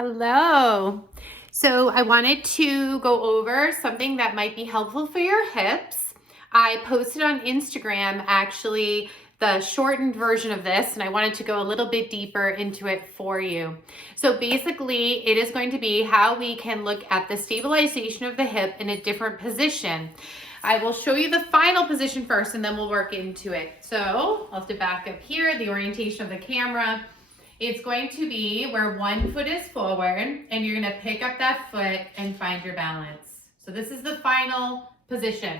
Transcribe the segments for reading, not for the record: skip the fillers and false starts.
Hello. So I wanted to go over something that might be helpful for your hips. I posted on Instagram actually the shortened version of this, and I wanted to go a little bit deeper into it for you. So basically, it is going to be how we can look at the stabilization of the hip in a different position. I will show you the final position first, and then we'll work into it. So I'll have to back up here, the orientation of the camera. It's going to be where one foot is forward, and you're gonna pick up that foot and find your balance. So this is the final position.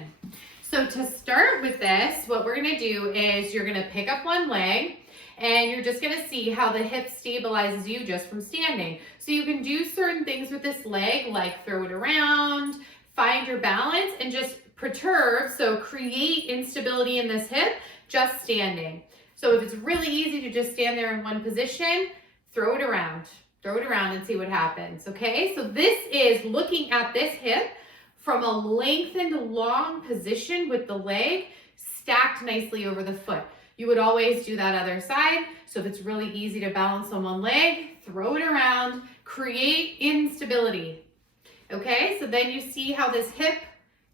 So to start with this, what we're gonna do is you're gonna pick up one leg, and you're just gonna see how the hip stabilizes you just from standing. So you can do certain things with this leg, like throw it around, find your balance, and just perturb, so create instability in this hip, just standing. So if it's really easy to just stand there in one position, throw it around and see what happens, okay? So this is looking at this hip from a lengthened long position with the leg stacked nicely over the foot. You would always do that other side. So if it's really easy to balance on one leg, throw it around, create instability, okay? So then you see how this hip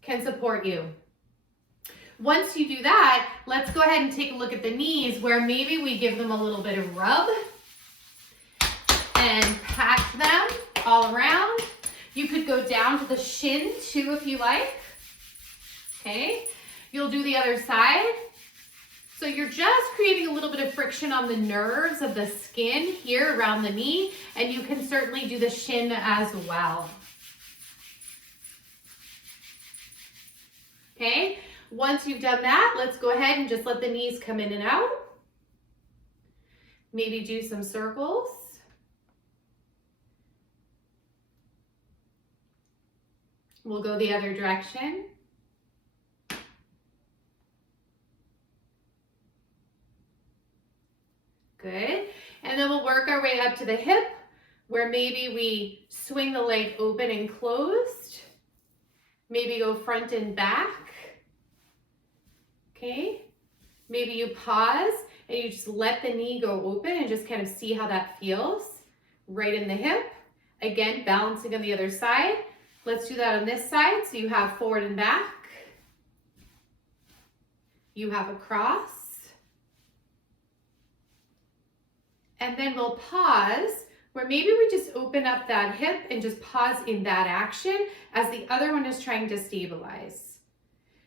can support you. Once you do that, let's go ahead and take a look at the knees, where maybe we give them a little bit of rub and pat them all around. You could go down to the shin too if you like. Okay, you'll do the other side. So you're just creating a little bit of friction on the nerves of the skin here around the knee, and you can certainly do the shin as well. Okay. Once you've done that, let's go ahead and just let the knees come in and out. Maybe do some circles. We'll go the other direction. Good. And then we'll work our way up to the hip, where maybe we swing the leg open and closed. Maybe go front and back. Okay, maybe you pause and you just let the knee go open and just kind of see how that feels right in the hip. Again, balancing on the other side. Let's do that on this side. So you have forward and back. You have across. And then we'll pause, where maybe we just open up that hip and just pause in that action as the other one is trying to stabilize.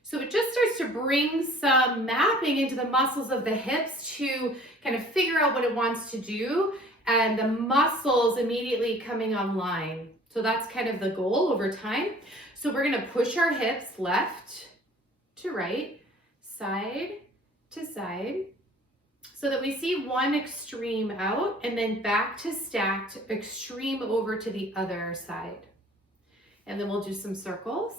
So it just starts to bring some mapping into the muscles of the hips to kind of figure out what it wants to do, and the muscles immediately coming online. So that's kind of the goal over time. So we're gonna push our hips left to right, side to side, so that we see one extreme out and then back to stacked extreme over to the other side. And then we'll do some circles.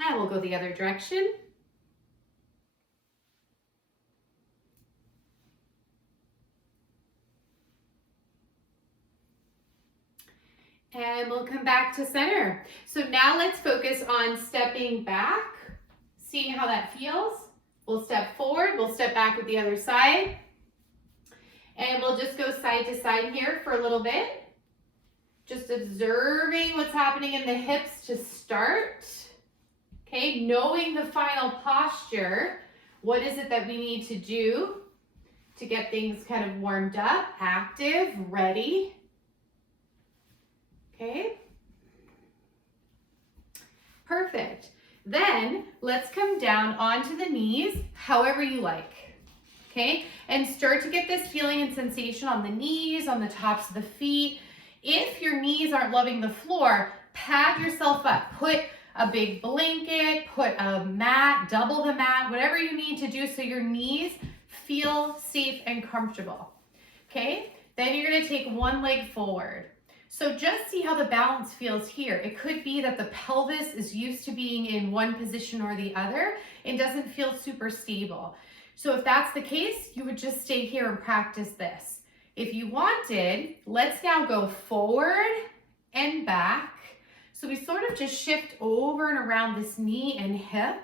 And we'll go the other direction. And we'll come back to center. So now let's focus on stepping back, seeing how that feels. We'll step forward, we'll step back with the other side. And we'll just go side to side here for a little bit. Just observing what's happening in the hips to start. Okay, knowing the final posture, what is it that we need to do to get things kind of warmed up, active, ready? Okay, perfect. Then let's come down onto the knees, however you like, okay? And start to get this feeling and sensation on the knees, on the tops of the feet. If your knees aren't loving the floor, pad yourself up, put a big blanket, put a mat, double the mat, whatever you need to do so your knees feel safe and comfortable, okay? Then you're gonna take one leg forward. So just see how the balance feels here. It could be that the pelvis is used to being in one position or the other and doesn't feel super stable. So if that's the case, you would just stay here and practice this. If you wanted, let's now go forward and back. So we sort of just shift over and around this knee and hip.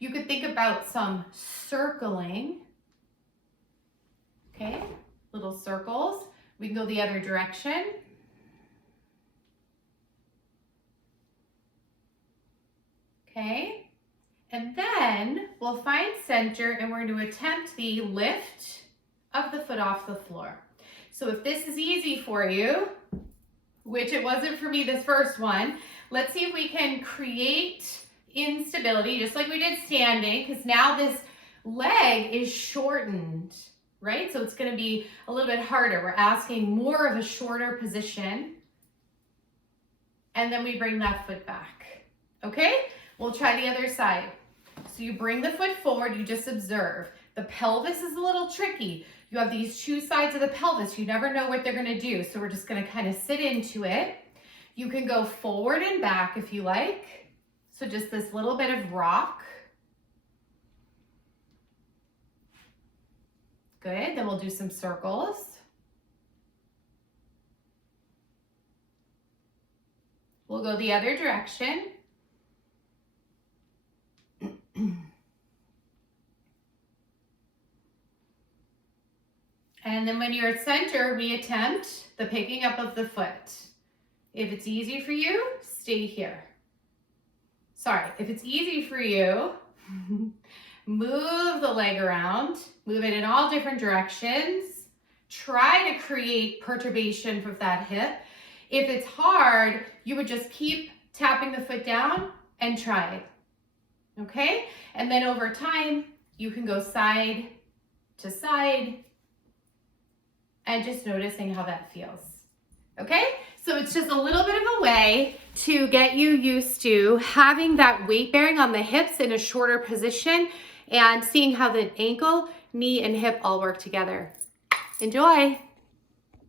You could think about some circling Okay, little circles. We can go the other direction. Okay, and then we'll find center and we're going to attempt the lift of the foot off the floor. So if this is easy for you, which it wasn't for me this first one, let's see if we can create instability, just like we did standing, because now this leg is shortened, right? So it's going to be a little bit harder. We're asking more of a shorter position. And then we bring that foot back. Okay? We'll try the other side. So you bring the foot forward, you just observe. The pelvis is a little tricky. You have these two sides of the pelvis. You never know what they're going to do. So we're just going to kind of sit into it. You can go forward and back if you like. So just this little bit of rock. Good. Then we'll do some circles. We'll go the other direction. And then when you're at center, we attempt the picking up of the foot. If it's easy for you, stay here. Sorry, if it's easy for you, move the leg around, move it in all different directions. Try to create perturbation of that hip. If it's hard, you would just keep tapping the foot down and try it. Okay? And then over time, you can go side to side and just noticing how that feels. Okay? So it's just a little bit of a way to get you used to having that weight bearing on the hips in a shorter position and seeing how the ankle, knee, and hip all work together. Enjoy.